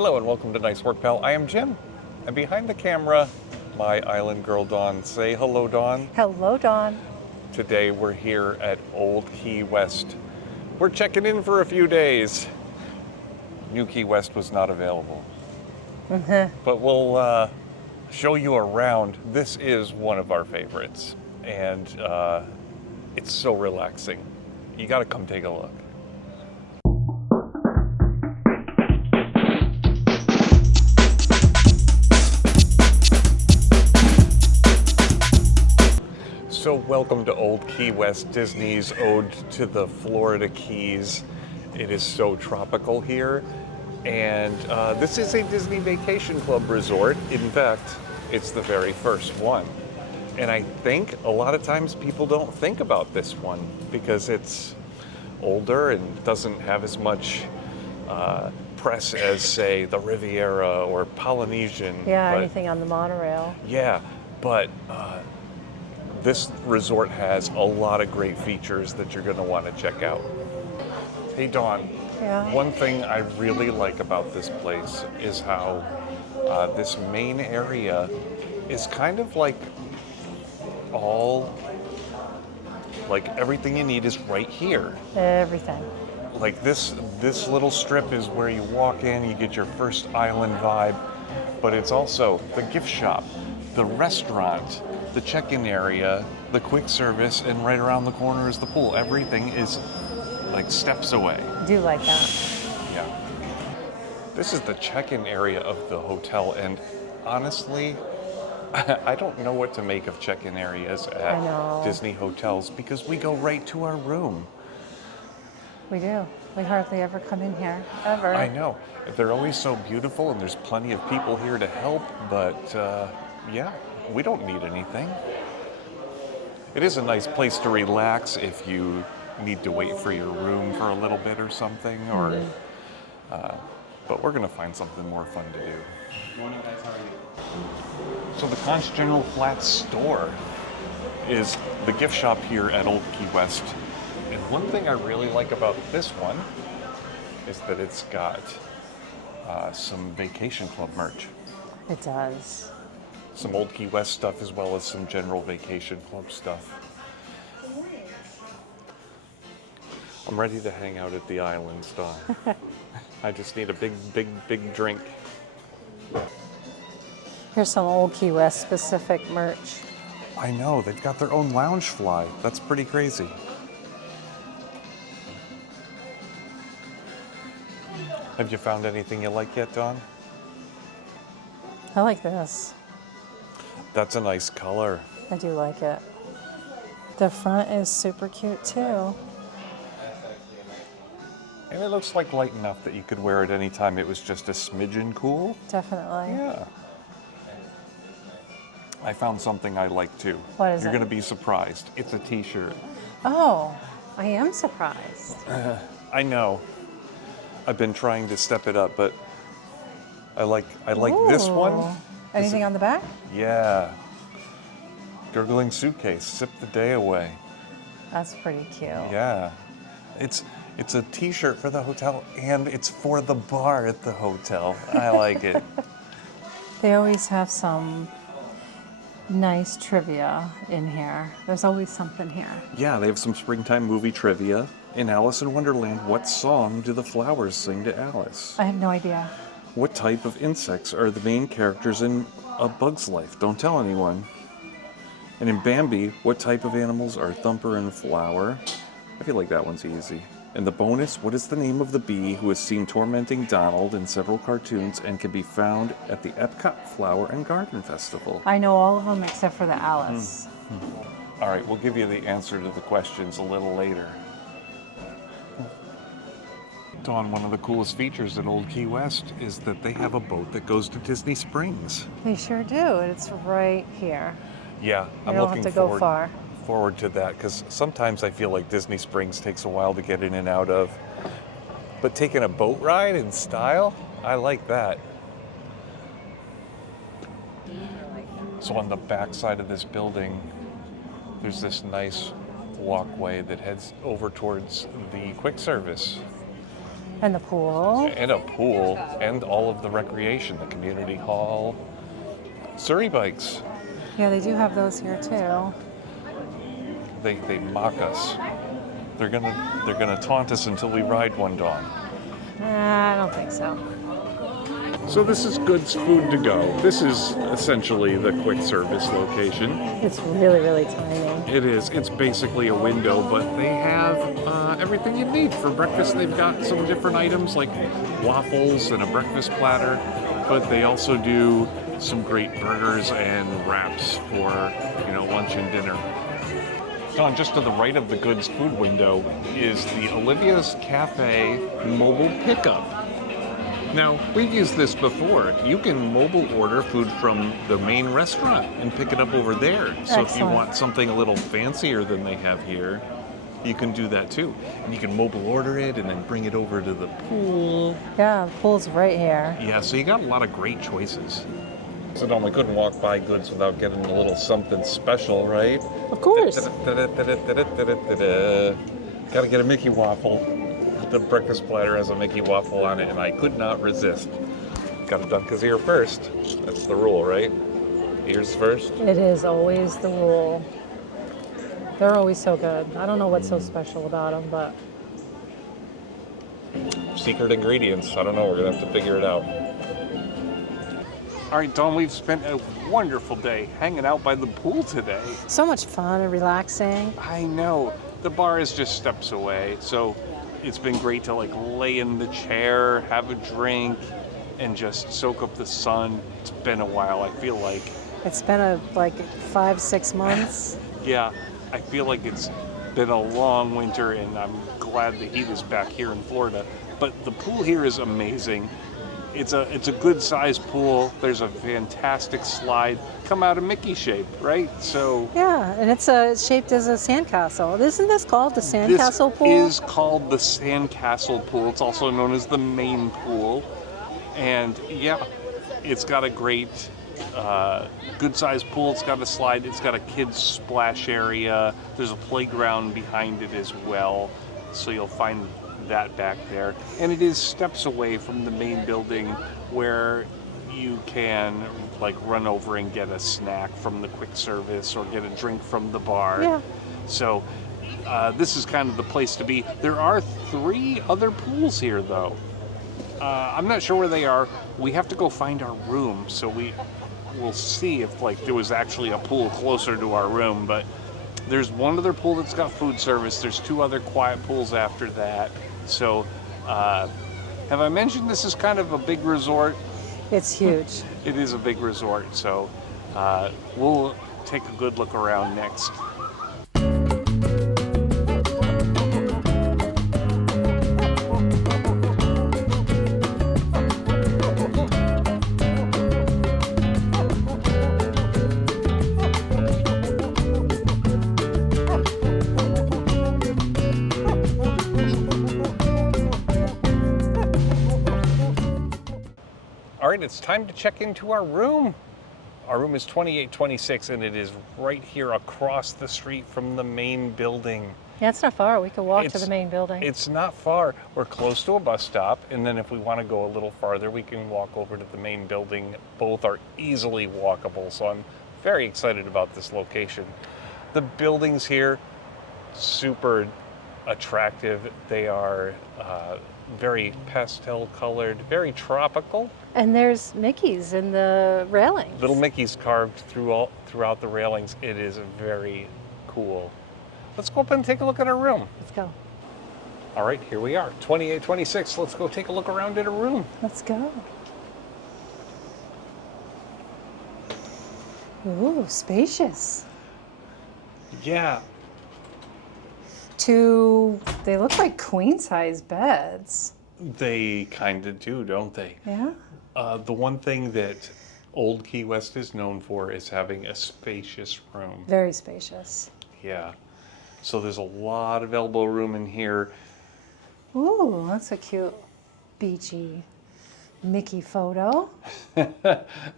Hello and welcome to Nice Work Pal. I am Jim, and behind the camera, my island girl Dawn. Say hello, Dawn. Hello, Dawn. Today we're here at Old Key West. We're checking in for a few days. New Key West was not available. But we'll show you around. This is one of our favorites, and it's so relaxing. You gotta come take a look. So welcome to Old Key West, Disney's ode to the Florida Keys. It is so tropical here, and this is a Disney Vacation Club resort. In fact, it's the very first one. And I think a lot of times people don't think about this one because it's older and doesn't have as much press as, say, the Riviera or Polynesian. Yeah, anything on the monorail. Yeah, but this resort has a lot of great features that you're going to want to check out. Hey, Dawn. Yeah. One thing I really like about this place is how this main area is kind of like everything you need is right here. Everything. Like this little strip is where you walk in, you get your first island vibe, but it's also the gift shop, the restaurant, the check-in area, the quick service, and right around the corner is the pool. Everything is like steps away. I do like that. Yeah. This is the check-in area of the hotel, and honestly, I don't know what to make of check-in areas at Disney hotels because we go right to our room. We do. We hardly ever come in here, ever. I know. They're always so beautiful, and there's plenty of people here to help, but yeah, we don't need anything. It is a nice place to relax if you need to wait for your room for a little bit or something, or but we're gonna find something more fun to do. Morning, guys. How are you? So the Conch General Flats store is the gift shop here at Old Key West. And one thing I really like about this one is that it's got some Vacation Club merch. It does. Some Old Key West stuff as well as some general Vacation Club stuff. I'm ready to hang out at the islands, Dawn. I just need a big drink. Here's some Old Key West specific merch. I know, they've got their own lounge fly. That's pretty crazy. Have you found anything you like yet, Dawn? I like this. That's a nice color. I do like it. The front is super cute too. And it looks like light enough that you could wear it anytime it was just a smidgen cool. Definitely. Yeah. I found something I like too. What is You're it? going to be surprised. It's a t-shirt. Oh, I am surprised. I know. I've been trying to step it up, but I like this one. Ooh. Anything on the back? Yeah. Gurgling suitcase. Sip the day away. That's pretty cute. Yeah. It's a t-shirt for the hotel and it's for the bar at the hotel. I like it. They always have some nice trivia in here. There's always something here. Yeah, they have some springtime movie trivia. In Alice in Wonderland, what song do the flowers sing to Alice? I have no idea. What type of insects are the main characters in A Bug's Life? Don't tell anyone. And in Bambi, what type of animals are Thumper and Flower? I feel like that one's easy. And the bonus, what is the name of the bee who is seen tormenting Donald in several cartoons and can be found at the Epcot Flower and Garden Festival? I know all of them except for the Alice. All right, we'll give you the answer to the questions a little later. Dawn, one of the coolest features at Old Key West is that they have a boat that goes to Disney Springs. They sure do, and it's right here. Yeah, You I'm don't looking have to go far. forward to that because sometimes I feel like Disney Springs takes a while to get in and out of. But taking a boat ride in style, I like that. So on the back side of this building, there's this nice walkway that heads over towards the quick service. And the pool. And a pool, and all of the recreation, the community hall. Surrey bikes. Yeah, they do have those here too. They mock us. They're gonna taunt us until we ride one, Dawn. I don't think so. So this is Goods Food to Go. This is essentially the quick service location. It's really, really tiny. It is. It's basically a window, but they have everything you need for breakfast. They've got some different items like waffles and a breakfast platter, but they also do some great burgers and wraps for, lunch and dinner. Don, just to the right of the Goods Food window is the Olivia's Cafe mobile pickup. Now, we've used this before. You can mobile order food from the main restaurant and pick it up over there. So if you Excellent. want something a little fancier than they have here, you can do that too. And you can mobile order it and then bring it over to the pool. Yeah, the pool's right here. Yeah, so you got a lot of great choices. So Don, we couldn't walk by Goods without getting a little something special, right? Of course. Gotta get a Mickey waffle. The breakfast platter has a Mickey waffle on it, and I could not resist. Gotta dunk his ear first. That's the rule, right? Ears first. It is always the rule. They're always so good. I don't know what's so special about them, but Secret ingredients. I don't know. We're gonna have to figure it out. All right, Dawn, we've spent a wonderful day hanging out by the pool today. so much fun and relaxing. I know. The bar is just steps away, so it's been great to lay in the chair, have a drink, and just soak up the sun. It's been a while, I feel like. It's been 5-6 months. Yeah, I feel like it's been a long winter, and I'm glad the heat is back here in Florida. But the pool here is amazing. It's a good sized pool. There's a fantastic slide. Come out of Mickey shape, right? So Yeah, and it's shaped as a sandcastle. Isn't this called the sandcastle pool? This is called the Sandcastle Pool. It's also known as the main pool. And yeah, it's got a great, good-sized pool. It's got a slide. It's got a kids' splash area. There's a playground behind it as well. So you'll find that back there. And it is steps away from the main building where you can run over and get a snack from the quick service or get a drink from the bar. Yeah. So this is kind of the place to be. There are 3 other pools here though. I'm not sure where they are. We have to go find our room, so we'll see if there was actually a pool closer to our room. But there's one other pool that's got food service. There's 2 other quiet pools after that. So have I mentioned this is kind of a big resort? It's huge. It is a big resort, so we'll take a good look around next. All right, it's time to check into our room. Our room is 2826, and it is right here across the street from the main building. Yeah, it's not far. We could walk to the main building. It's not far. We're close to a bus stop, and then if we want to go a little farther, we can walk over to the main building. Both are easily walkable, so I'm very excited about this location. The buildings here, super attractive. They are very pastel colored, very tropical. And there's Mickey's in the railings. Little Mickey's carved throughout the railings. It is very cool. Let's go up and take a look at our room. Let's go. All right, here we are, 2826. Let's go take a look around at our room. Let's go. Ooh, spacious. Yeah, They look like queen-size beds. they kind of do, don't they? Yeah? The one thing that Old Key West is known for is having a spacious room. Very spacious. Yeah. So there's a lot of elbow room in here. Ooh, that's a cute, beachy Mickey photo.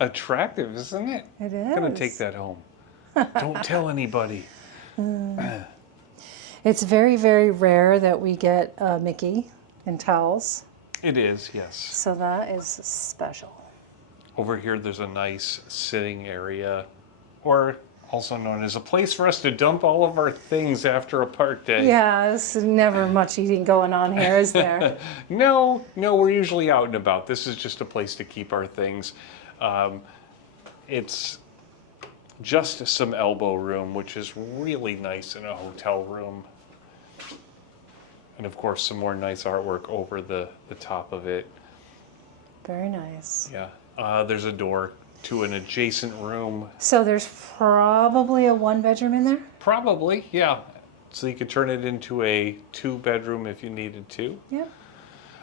Attractive, isn't it? It I'm gonna is. take that home. Don't tell anybody. It's very, very rare that we get Mickey in towels. It is, yes. So that is special. Over here, there's a nice sitting area, or also known as a place for us to dump all of our things after a park day. Yeah, there's never much eating going on here, is there? No, we're usually out and about. This is just a place to keep our things. It's just some elbow room, which is really nice in a hotel room. And of course, some more nice artwork over the top of it. Very nice. Yeah. There's a door to an adjacent room. So there's probably a 1-bedroom in there? Probably, yeah. So you could turn it into a 2-bedroom if you needed to. Yeah.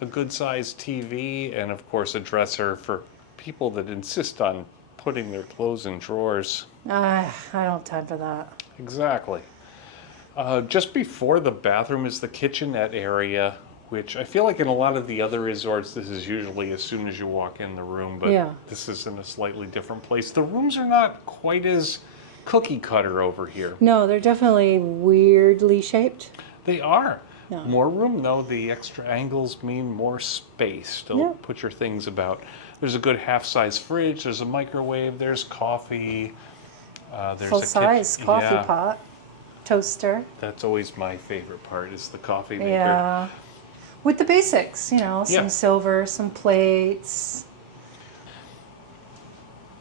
A good-sized TV, and of course a dresser for people that insist on putting their clothes in drawers. I don't have time for that. Exactly. Just before the bathroom is the kitchenette area, which I feel like in a lot of the other resorts, this is usually as soon as you walk in the room, but Yeah. this is in a slightly different place. The rooms are not quite as cookie cutter over here. No, they're definitely weirdly shaped. They are. Yeah. More room, though. The extra angles mean more space to Yeah. put your things about. There's a good half-size fridge. There's a microwave. There's coffee. There's Full-size a coffee yeah, pot, toaster. That's always my favorite part, is the coffee maker. Yeah. With the basics, you know, some Yeah. silver, some plates.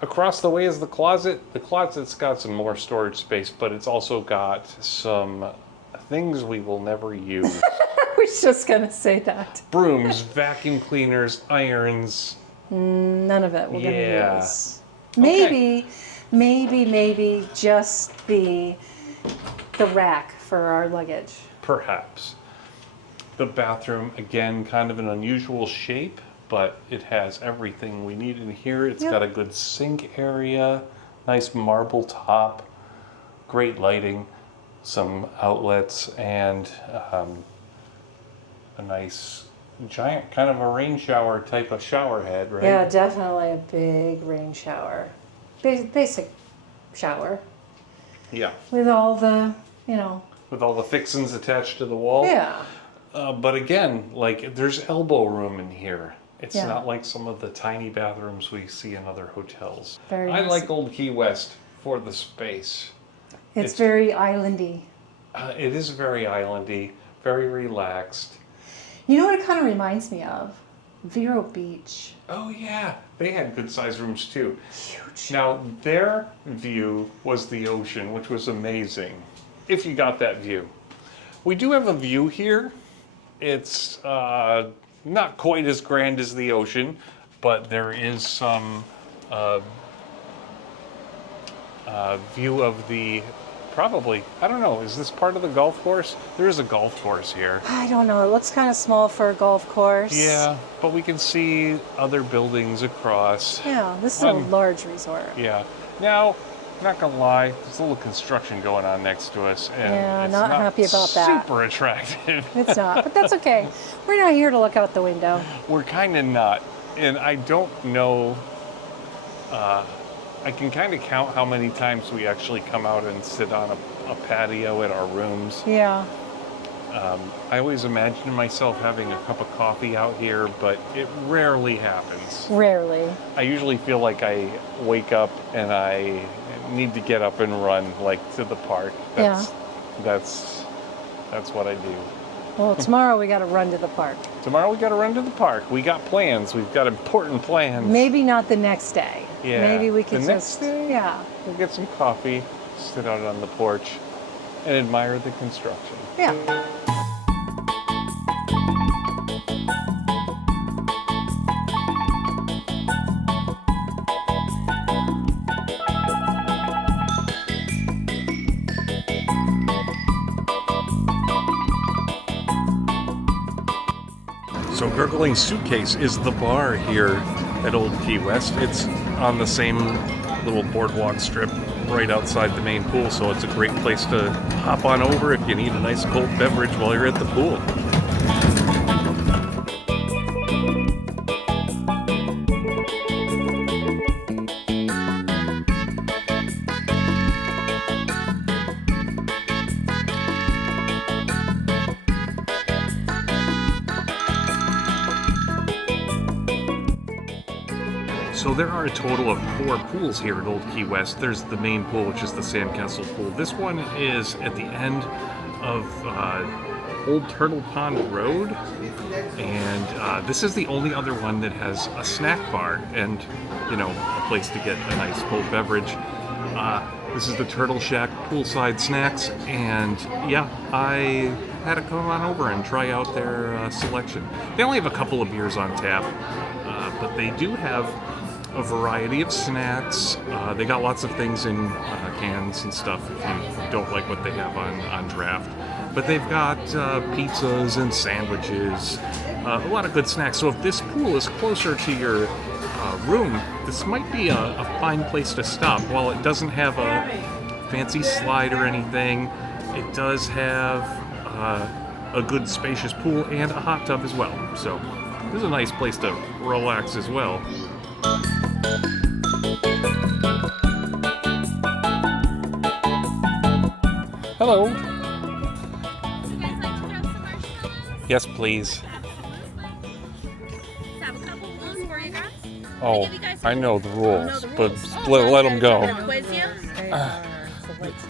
Across the way is the closet. The closet's got some more storage space, but it's also got some things we will never use. I was just going to say that. Brooms, vacuum cleaners, irons. None of it we're going to Yeah. use. Maybe just the rack for our luggage. Perhaps. The bathroom, again, kind of an unusual shape, but it has everything we need in here. It's Yep. got a good sink area, nice marble top, great lighting, some outlets, and a nice giant kind of a rain shower type of shower head, right? Yeah, definitely a big rain shower. Basic shower Yeah. with all the, you know. With all the fixings attached to the wall. Yeah. But again, like, there's elbow room in here. It's Yeah. not like some of the tiny bathrooms we see in other hotels. Very I nice. like Old Key West for the space. It's It's- very islandy. It is very islandy, very relaxed. You know what it kind of reminds me of? Vero Beach. Oh yeah, they had good sized rooms too. Huge. Now, their view was the ocean, which was amazing, if you got that view. We do have a view here. It's not quite as grand as the ocean, but there is some view of the, probably, I don't know, is this part of the golf course? There is a golf course here. I don't know. It looks kind of small for a golf course. Yeah, but we can see other buildings across. Yeah, this is a large resort. Yeah. Now, not gonna lie, there's a little construction going on next to us, and Yeah, it's not happy about that. Super attractive. It's not, but that's okay. We're not here to look out the window. We're kind of not, and I don't know. I can kind of count how many times we actually come out and sit on a patio at our rooms. Yeah. I always imagine myself having a cup of coffee out here, but it rarely happens. Rarely. I usually feel like I wake up and I need to get up and run, like, to the park. That's what I do. Well, tomorrow we got to run to the park. Tomorrow we got to run to the park. We got plans. We've got important plans. Maybe not the next day. Yeah. Maybe we could The next just. day? Yeah. We'll get some coffee, sit out on the porch, and admire the construction. Yeah. So Gurgling Suitcase is the bar here at Old Key West. It's on the same little boardwalk strip right outside the main pool, so it's a great place to hop on over if you need a nice cold beverage while you're at the pool. So there are a total of 4 pools here at Old Key West. There's the main pool, which is the Sandcastle pool. This one is at the end of Old Turtle Pond Road, and this is the only other one that has a snack bar and, you know, a place to get a nice cold beverage. This is the Turtle Shack poolside snacks, and yeah, I had to come on over and try out their selection. They only have a couple of beers on tap, but they do have a variety of snacks. They got lots of things in cans and stuff if you don't like what they have on draft. But they've got pizzas and sandwiches, a lot of good snacks. So if this pool is closer to your room, this might be a fine place to stop. While it doesn't have a fancy slide or anything, it does have a good spacious pool and a hot tub as well. So this is a nice place to relax as well. Hello. Would you guys like to grab some marshmallows? Yes, please. Have a couple rules for you guys. Oh, Give you guys I know the rules, the but rules. let them go. Wanna quiz you?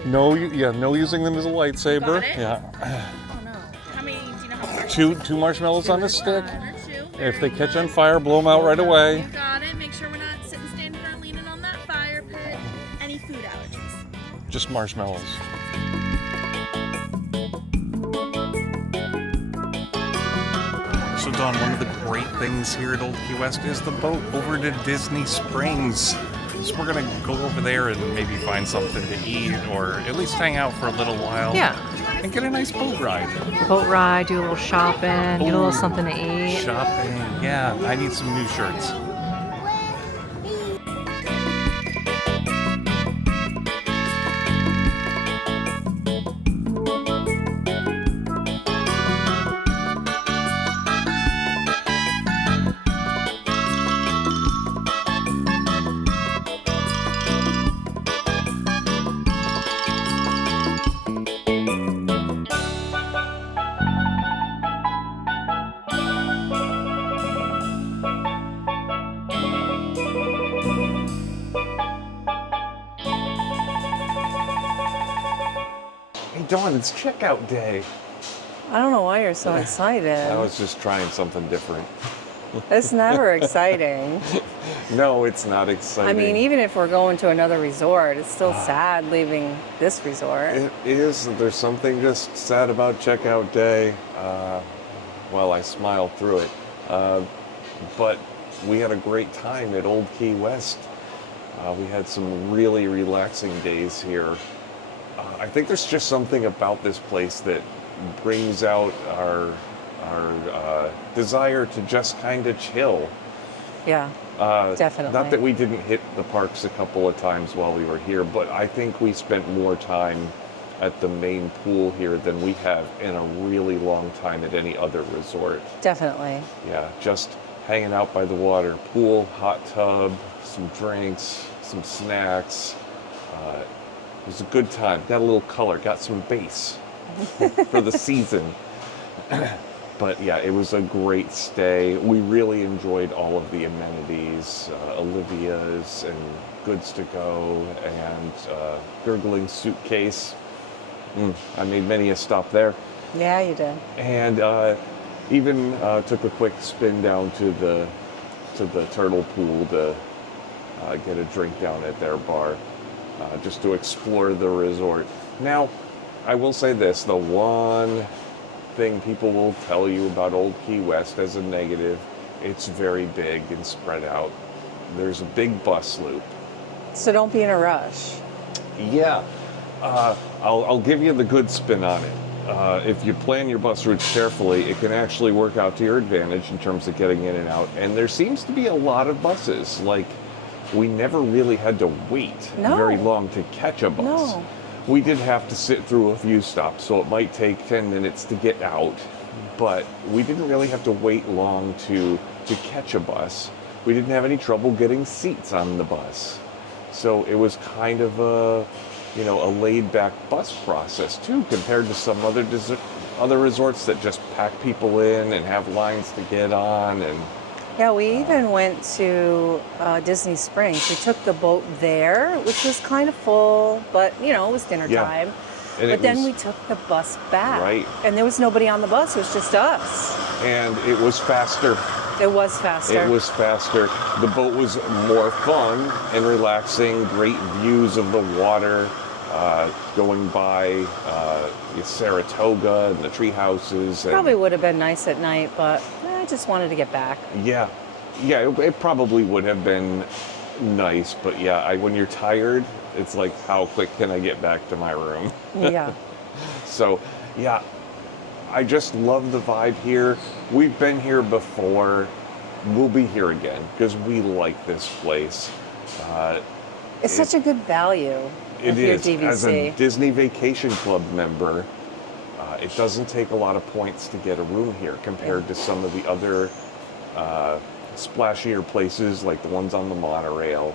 No, no using them as a lightsaber. Got it? Yeah. How many? Do you know how many? Two marshmallows on a stick. One or two. If they catch on fire, blow them out right away. You got it. Make sure we're not sitting, standing, or leaning on that fire pit. Any food allergies? Just marshmallows. So Dawn, one of the great things here at Old Key West is the boat over to Disney Springs. So we're gonna go over there and maybe find something to eat, or at least hang out for a little while. Yeah. And get a nice boat ride. Boat ride, do a little shopping, get a little something to eat. Shopping. Yeah, I need some new shirts. Hey Dawn, it's checkout day. I don't know why you're so excited. I was just trying something different. It's never exciting. No, it's not exciting. I mean, even if we're going to another resort, it's still sad leaving this resort. It is. There's something just sad about checkout day. Well, I smiled through it. But we had a great time at Old Key West. We had some really relaxing days here. I think there's just something about this place that brings out our desire to just kind of chill. Yeah, definitely. Not that we didn't hit the parks a couple of times while we were here, but I think we spent more time at the main pool here than we have in a really long time at any other resort. Definitely. Yeah, just hanging out by the water, pool, hot tub, some drinks, some snacks. It was a good time. Got a little color, got some bass for the season. But yeah, it was a great stay. We really enjoyed all of the amenities, Olivia's and Goods to Go and Gurgling Suitcase. I made many a stop there. Yeah, you did. And even took a quick spin down to the Turtle Pool to get a drink down at their bar, just to explore the resort. Now, I will say this, the one thing people will tell you about Old Key West as a negative, it's very big and spread out. There's a big bus loop. So don't be in a rush. Yeah, I'll give you the good spin on it. If you plan your bus routes carefully, it can actually work out to your advantage in terms of getting in and out. And there seems to be a lot of buses. Like, we never really had to wait very long to catch a bus. No. We did have to sit through a few stops, so it might take 10 minutes to get out. But we didn't really have to wait long to catch a bus. We didn't have any trouble getting seats on the bus. So it was kind of a laid-back bus process too, compared to some other resorts that just pack people in and have lines to get on. And Yeah, we even went to Disney Springs. We took the boat there, which was kind of full, but you know, it was dinner Yeah. time. And But it then was- we took the bus back. Right. And there was nobody on the bus, it was just us. And it was faster. It was faster. It was faster. The boat was more fun and relaxing. Great views of the water, going by Saratoga and the tree houses. And Probably would have been nice at night, but I just wanted to get back. Yeah, it probably would have been nice, but yeah, when you're tired, it's like, how quick can I get back to my room? Yeah. So, yeah, I just love the vibe here. We've been here before. We'll be here again because we like this place. It's such a good value It if you're is. DVC. As a Disney Vacation Club member, it doesn't take a lot of points to get a room here compared to some of the other splashier places like the ones on the monorail.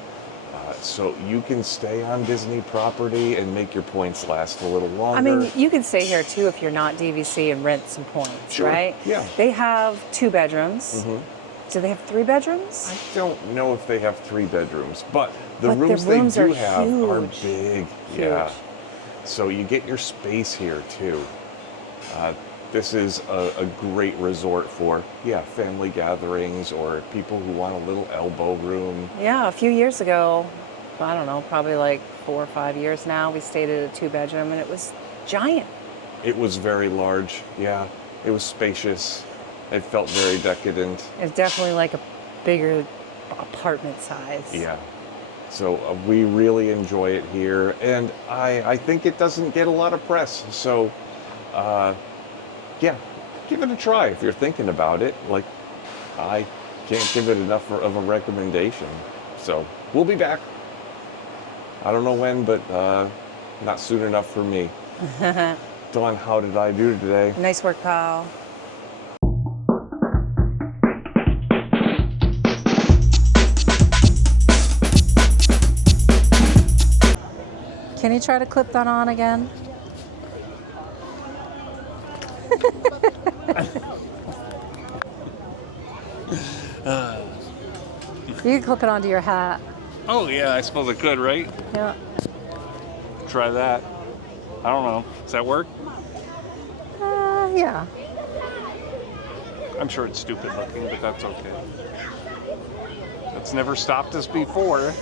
So you can stay on Disney property and make your points last a little longer. I mean, you can stay here too if you're not DVC and rent some points, Sure, right? yeah. They have 2 bedrooms. Do they have 3 bedrooms? I don't know if they have 3 bedrooms, but the But the rooms rooms they do are have are huge. big. Huge. Yeah. So you get your space here too. This is a great resort for, family gatherings or people who want a little elbow room. Yeah, a few years ago, I don't know, probably like 4 or 5 years now, we stayed at a 2-bedroom and it was giant. It was very large. Yeah. It was spacious. It felt very decadent. It's definitely like a bigger apartment size. Yeah. So we really enjoy it here. And I think it doesn't get a lot of press. So, give it a try if you're thinking about it. Like, I can't give it enough of a recommendation. So we'll be back. I don't know when, but not soon enough for me. Dawn, how did I do today? Nice work, pal. Can you try to clip that on again? You can clip it onto your hat. Oh, yeah, I suppose I could, right? Yeah. Try that. I don't know. Does that work? Yeah. I'm sure it's stupid looking, but that's okay. That's never stopped us before.